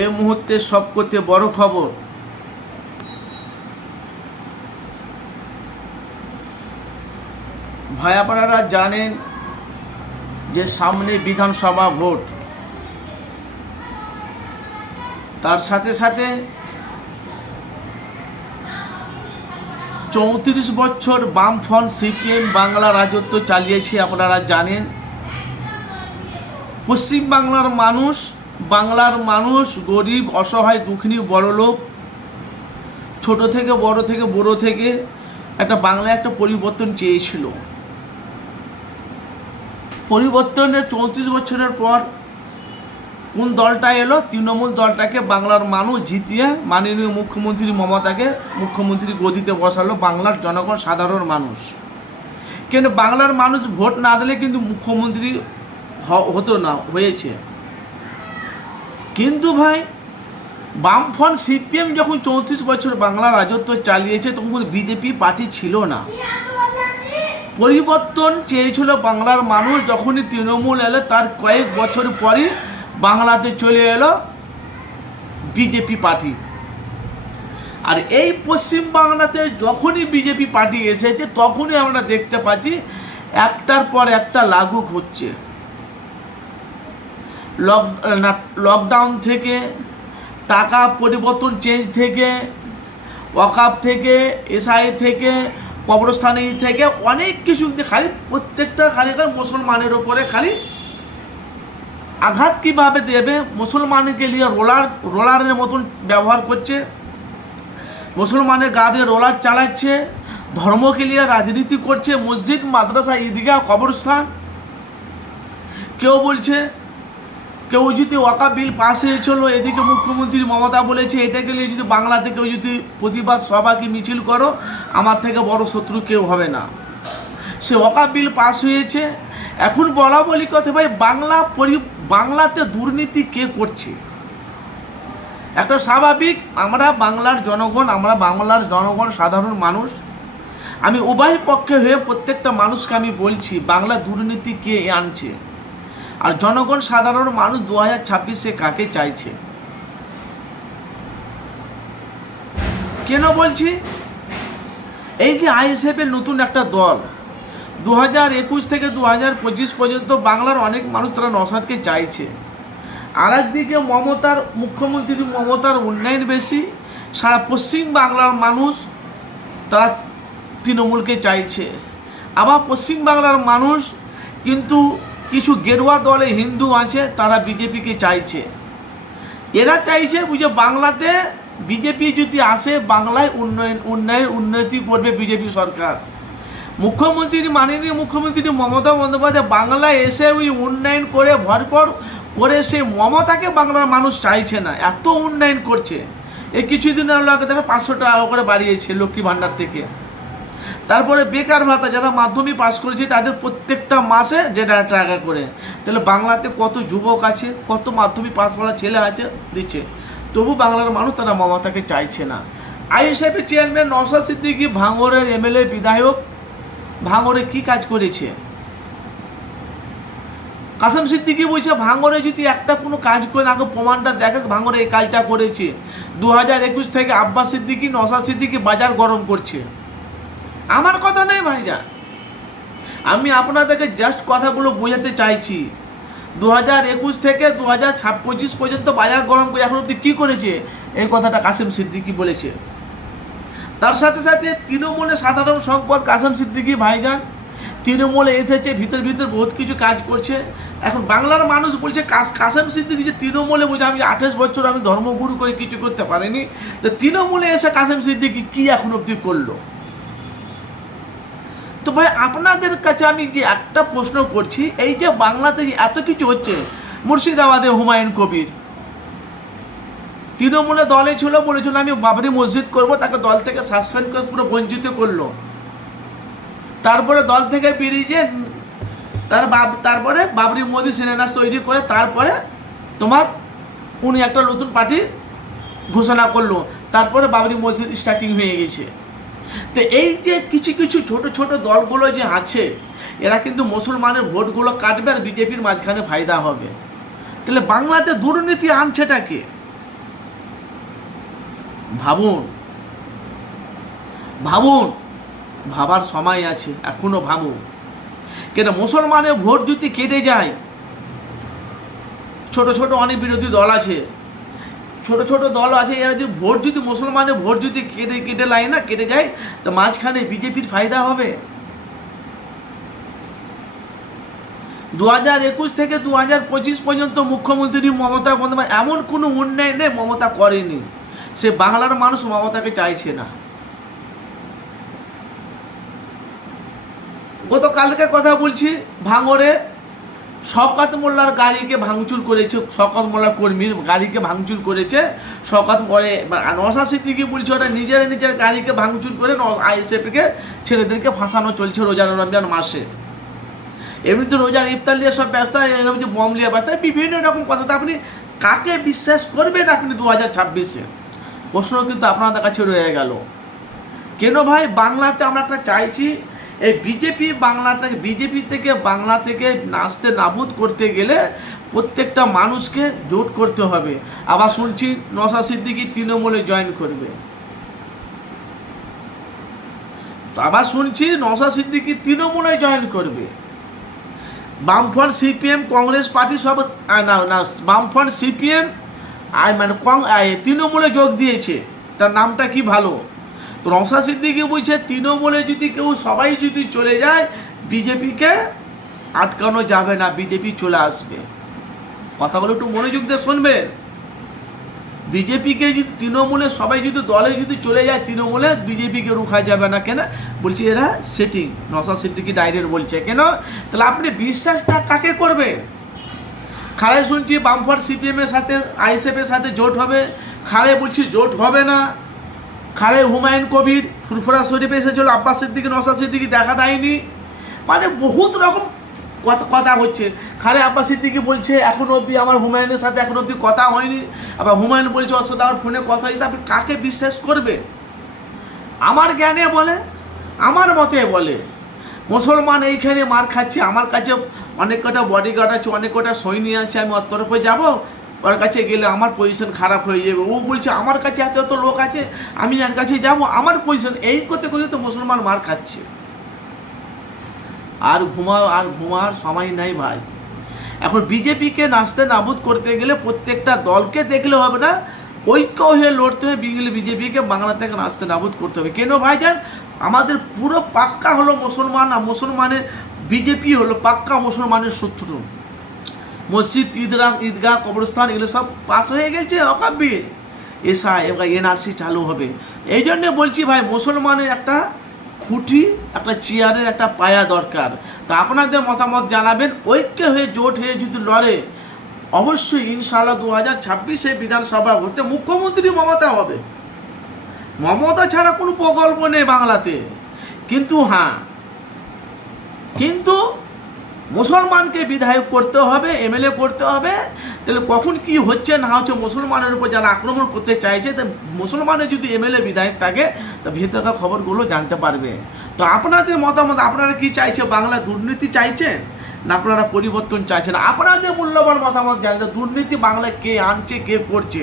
এই মুহূর্তে সবকথে বড় খবর, ভাই আপনারা জানেন যে সামনে বিধানসভা ভোট, তার সাথে সাথে 34 বছর বামফ্রন্ট সিপিএম বাংলা রাজত্ব চালিয়েছে। আপনারা জানেন পশ্চিম বাংলার মানুষ গরিব, অসহায়, দুঃখিনী, বড়লোক, ছোট থেকে বড় থেকে একটা বাংলায় একটা পরিবর্তন চেয়েছিল। পরিবর্তনের 34 বছরের পর কোন দলটা এলো? তৃণমূল দলটাকে বাংলার মানুষ জিতিয়ে মাননীয় মুখ্যমন্ত্রী মমতাকে মুখ্যমন্ত্রী গদিতে বসালো বাংলার জনগণ, সাধারণ মানুষ। কিন্তু বাংলার মানুষ ভোট না দিলে কিন্তু মুখ্যমন্ত্রী হতো না, হয়েছে। কিন্তু ভাই বামফ্রন্ট সিপিএম যখন 34 বছর বাংলা রাজত্ব চালিয়েছে তখন বিজেপি পার্টি ছিল না। পরিবর্তন চেয়েছিল বাংলার মানুষ। যখনই তৃণমূল এলো তার কয়েক বছর পরই বাংলাতে চলে এলো বিজেপি পার্টি। আর এই পশ্চিম বাংলাতে যখনই বিজেপি পার্টি এসেছে তখনই আমরা দেখতে পাচ্ছি একটার পর একটা লাগু হচ্ছে। লকডাউন থেকে, টাকা পরিবর্তন চেঞ্জ থেকে, ওয়াকাফ থেকে, এসআই থেকে, কবরস্থানে থেকে অনেক কিছু, খালি প্রত্যেকটা খালি মুসলমানের ওপরে খালি আঘাত কীভাবে দেবে, মুসলমানকে নিয়ে রোলারের মতন ব্যবহার করছে, মুসলমানের গা দিয়ে রোলার চালাচ্ছে, ধর্মকে নিয়ে রাজনীতি করছে, মসজিদ, মাদ্রাসা, ঈদগাহ, কবরস্থান। কেউ যদি ওয়াকাফ বিল পাস হয়েছিল, এদিকে মুখ্যমন্ত্রী মমতা বলেছে এটাকে নিয়ে যদি বাংলাতে কেউ যদি প্রতিবাদ সভা কি মিছিল করো, আমার থেকে বড় শত্রু কেউ হবে না। সে ওয়াকাফ বিল পাস হয়েছে। এখন বলি কথা ভাই, বাংলাতে দুর্নীতি কে করছে? একটা স্বাভাবিক, আমরা বাংলার জনগণ সাধারণ মানুষ, আমি উভয় পক্ষে হয়ে প্রত্যেকটা মানুষকে আমি বলছি বাংলা দুর্নীতি কে আনছে, আর জনগণ সাধারণ মানুষ 2026-এ কাকে চাইছে? কেন বলছি? এই যে আইএসএফের নতুন একটা দল 2021 থেকে 2025 পর্যন্ত বাংলার অনেক মানুষ তারা নওশাদকে চাইছে। আর একদিকে মুখ্যমন্ত্রী মমতার উন্নয়ন বেশি, সারা পশ্চিম বাংলার মানুষ তারা তৃণমূলকে চাইছে। আবার পশ্চিম বাংলার মানুষ কিন্তু কিছু গেরুয়া দলে হিন্দু আছে, তারা বিজেপিকে চাইছে। এরা চাইছে বুঝে বাংলাতে বিজেপি যদি আসে বাংলায় উন্নতি করবে বিজেপি সরকার। মাননীয় মুখ্যমন্ত্রী মমতা বন্দ্যোপাধ্যায় বাংলায় এসে ওই উন্নয়ন করে ভরপুর করে সে মমতাকে বাংলার মানুষ চাইছে না, এত উন্নয়ন করছে। এই কিছুদিন আগে দেখো 500 টাকা করে বাড়িয়েছে লক্ষ্মী ভাণ্ডার থেকে। তারপরে বেকার ভাতা, যারা মাধ্যমিক পাস করেছে তাদের প্রত্যেকটা মাসে 1,500 টাকা করে। তাহলে বাংলাতে কত যুবক আছে, কত মাধ্যমিক পাসওয়ালা ছেলে আছে, দিচ্ছে। তবু বাংলার মানুষ তারা মমতাকে চাইছে না। আইএসএফের চেয়ারম্যান নওশাদ সিদ্দিকী ভাঙড়ের এমএলএ বিধায়ক, ভাঙড়ে কি কাজ করেছে? কাসেম সিদ্দিকী বলছে ভাঙড়ে যদি একটা কোনো কাজ করে আগে প্রমাণটা দেখে ভাঙড়ে এই কাজটা করেছে। 2021 থেকে আব্বাস সিদ্দিকী, নওশাদ সিদ্দিকী বাজার গরম করছে। আমার কথা নেই ভাইজান, আমি আপনাদেরকে জাস্ট কথাগুলো বোঝাতে চাইছি। 2021 থেকে 2025 পর্যন্ত বাজার গরম করে এখন অব্দি কী করেছে এই কথাটা কাসেম সিদ্দিকী বলেছে। তার সাথে সাথে তৃণমূলের সাধারণ সম্পাদক কাসেম সিদ্দিকী ভাইজান তৃণমূলে এসেছে, ভিতর বহুত কিছু কাজ করছে। এখন বাংলার মানুষ বলছে কাসেম সিদ্দিকী যে তৃণমূলে বলছে আমি 28 বছর আমি ধর্মগুরু করে কিছু করতে পারিনি, তো তৃণমূলে এসে কাসেম সিদ্দিকী কী এখন অব্দি করলো? তো ভাই আপনাদের কাছে আমি যে একটা প্রশ্ন করছি, এই যে বাংলাতে এত কিছু হচ্ছে, মুর্শিদাবাদে হুমায়ুন কবির তৃণমূলে দলে ছিল, বলেছিল আমি বাবরি মসজিদ করব, তাকে দল থেকে সাসপেন্ড করে পুরো বঞ্চিত করলো। তারপরে দল থেকে বেরিয়ে তারপরে বাবরি মসজিদ সিনেমাস তৈরি করে তারপরে উনি একটা নতুন পার্টি ঘোষণা করলো, তারপরে বাবরি মসজিদ স্টার্টিং হয়ে গেছে। তো এই যে কিছু ছোট দলগুলো যে আছে, এরা কিন্তু মুসলমানের ভোটগুলো কাটবে আর বিজেপির মাঝখানে ফায়দা হবে। তাহলে বাংলাতে দুর্নীতি আনছেটা কে? ভাবুন, ভাবুন, ভাবার সময় আছে, এখনো ভাবুন। কেন মুসলমানের ভোট যদি কেটে যায়, ছোট ছোট অনেক বিরোধী দল আছে, ছোট ছোট দল আছে, এরা যদি ভোট যদি মুসলমানের ভোট যদি কেটে লাই না কেটে যায়, তো মাঝখানে বিজেপির ফায়দা হবে। 2021 থেকে 2025 পর্যন্ত মুখ্যমন্ত্রী মমতা বন্দ্যোপাধ্যায় এমন কোনো উন্নয়নে মমতা করেনি। সে বাংলার মানুষ মমতাকে চাইছে না। গতকালকে কথা বলছি, ভাঙড়ে শওকত মোল্লার গাড়িকে ভাঙচুর করেছে, শওকত মোল্লার কর্মীর গাড়িকে ভাঙচুর করেছে। শওকত পরে নওশাদ সিদ্দিকী বলছে ওরা নিজের গাড়িকে ভাঙচুর করে আইএসএফকে ছেলেদেরকে ফাঁসানো চলছে রমজান মাসে। এমনিতে রোজার ইফতার নিয়ে সব ব্যস্ত, এরকম যে বম নিয়ে ব্যস্ত, বিভিন্ন রকম কথা। তো আপনি কাকে বিশ্বাস করবেন আপনি 2026-এ? প্রশ্ন কিন্তু আপনাদের কাছে রয়ে গেল। কেন ভাই বাংলাতে আমরা একটা চাইছি, এই বিজেপি থেকে বাংলা থেকে নাচতে নাবুদ করতে গেলে প্রত্যেকটা মানুষকে জোট করতে হবে। আবার শুনছি নওশাদ সিদ্দিকী তৃণমূলে জয়েন করবে, আবার শুনছি নওশাদ সিদ্দিকী তৃণমূলে জয়েন করবে। বামফ্রন্ট সিপিএম কংগ্রেস পার্টি সব না বামফ্রন্ট সিপিএম মানে তৃণমূলে যোগ দিয়েছে। তার নামটা কি ভালো। তো নওশাদ সিদ্দিকী বলছে তৃণমূলে যদি কেউ সবাই যদি চলে যায়, বিজেপিকে আটকানো যাবে না, বিজেপি চলে আসবে। কথাগুলো একটু মনোযোগ দিয়ে শুনবেন। বিজেপিকে যদি তৃণমূলে সবাই যদি দলে যদি চলে যায়, তৃণমূলে বিজেপিকে রুখা যাবে না। কেন বলছি, এরা সেটিং। নওশাদ সিদ্দিকী ডাইরেক্ট বলছে। কেন? তাহলে আপনি বিশ্বাসটা কাকে করবেন? খাড়াই শুনছি বামফ্রন্ট সিপিএমের সাথে আইএসএফের সাথে জোট হবে, খাড়াই বলছি জোট হবে না। খাড়াই হুমায়ুন কবির ফুরফুরা শরীফে এসেছিল, আব্বাস সিদ্দিকী নওশাদ সিদ্দিকী দেখা দেয়নি। মানে বহুত রকম কথা হচ্ছে। খারে আব্বাস সিদ্দিকী বলছে এখন অবধি আমার হুমায়ুনের সাথে এখন অবধি কথা হয়নি, আবার হুমায়ুন বলছে ওর সাথে আমার ফোনে কথা হয়নি। আপনি কাকে বিশ্বাস করবে? আমার জ্ঞানে বলে, আমার মতে বলে, মুসলমান এইখানে মার খাচ্ছে, আমার কাছে অনেক কটা বডিগার্ড আছে, অনেক কটা সৈনিক আছে, আমি ওর তরফে যাবো, ওর কাছে গেলে আমার পজিশন খারাপ হয়ে যাবে। ও বলছে আমার কাছে এত লোক আছে, আমি যার কাছে যাবো, আমার পজিশন এই করতে করতে তো মুসলমান মার খাচ্ছে। আর ঘুমার সময় নাই ভাই। এখন বিজেপিকে নাচতে নাবুদ করতে গেলে প্রত্যেকটা দলকে দেখলে হবে না, ঐক্য হয়ে লড়তে হবে। বিজেপিকে বাংলা থেকে নাচতে নাবুদ করতে হবে। কেন ভাইজান? আমাদের পুরো পাক্কা হলো মুসলমান, আর মুসলমানের বিজেপি হলো পাক্কা মুসলমানের শত্রু। মসজিদ, ঈদগাহ, কবরস্থান এগুলো সব পাস হয়ে গেছে অকাব্যের। এবার এনআরসি চালু হবে। এই জন্যে বলছি ভাই, মুসলমানের একটা খুঁটি, একটা চেয়ারের একটা পায়া দরকার। তা আপনাদের মতামত জানাবেন। ঐক্য হয়ে জোট হয়ে যদি লড়ে, অবশ্যই ইনশাআল্লাহ 2026-এ বিধানসভা ভোটে মুখ্যমন্ত্রী মমতা হবে। মমতা ছাড়া কোনো প্রকল্প নেই বাংলাতে। কিন্তু মুসলমানকে বিধায়ক করতে হবে, এমএলএ করতে হবে। তাহলে কখন কি হচ্ছে না হচ্ছে, মুসলমানের উপর যারা আক্রমণ করতে চাইছে, তা মুসলমানের যদি এমএলএ বিধায়ক থাকে, তা ভেতরকার খবরগুলো জানতে পারবে। তো আপনাদের মতামত, আপনারা কি চাইছে? বাংলা দুর্নীতি চাইছেন না আপনারা পরিবর্তন চাইছেন? আপনাদের মূল্যবান মতামত জানতে। দুর্নীতি বাংলায় কে আনছে, কে করছে,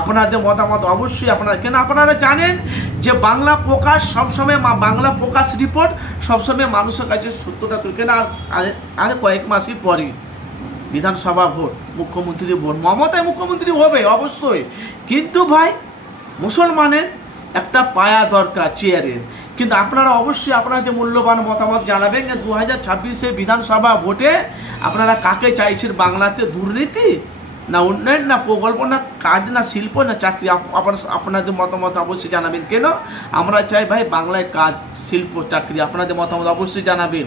আপনাদের মতামত অবশ্যই আপনারা। কেন আপনারা জানেন যে বাংলা প্রকাশ সবসময়, বাংলা প্রকাশ রিপোর্ট সবসময় মানুষের কাছে সত্যটা তুলে। কেন আর কয়েক মাসই পরই বিধানসভা ভোট, মুখ্যমন্ত্রী ভোট, মমতায় মুখ্যমন্ত্রী হবে অবশ্যই। কিন্তু ভাই মুসলমানের একটা পায়া দরকার চেয়ারের। কিন্তু আপনারা অবশ্যই আপনাদের মূল্যবান মতামত জানাবেন যে 2026-এ বিধানসভা ভোটে আপনারা কাকে চাইছেন বাংলাতে? দুর্নীতি না উন্নয়ন, না প্রকল্প, না কাজ, না শিল্প, না চাকরি? আপনাদের মতামত অবশ্যই জানাবেন। কেন আমরা চাই ভাই বাংলায় কাজ, শিল্প, চাকরি। আপনাদের মতামত অবশ্যই জানাবেন।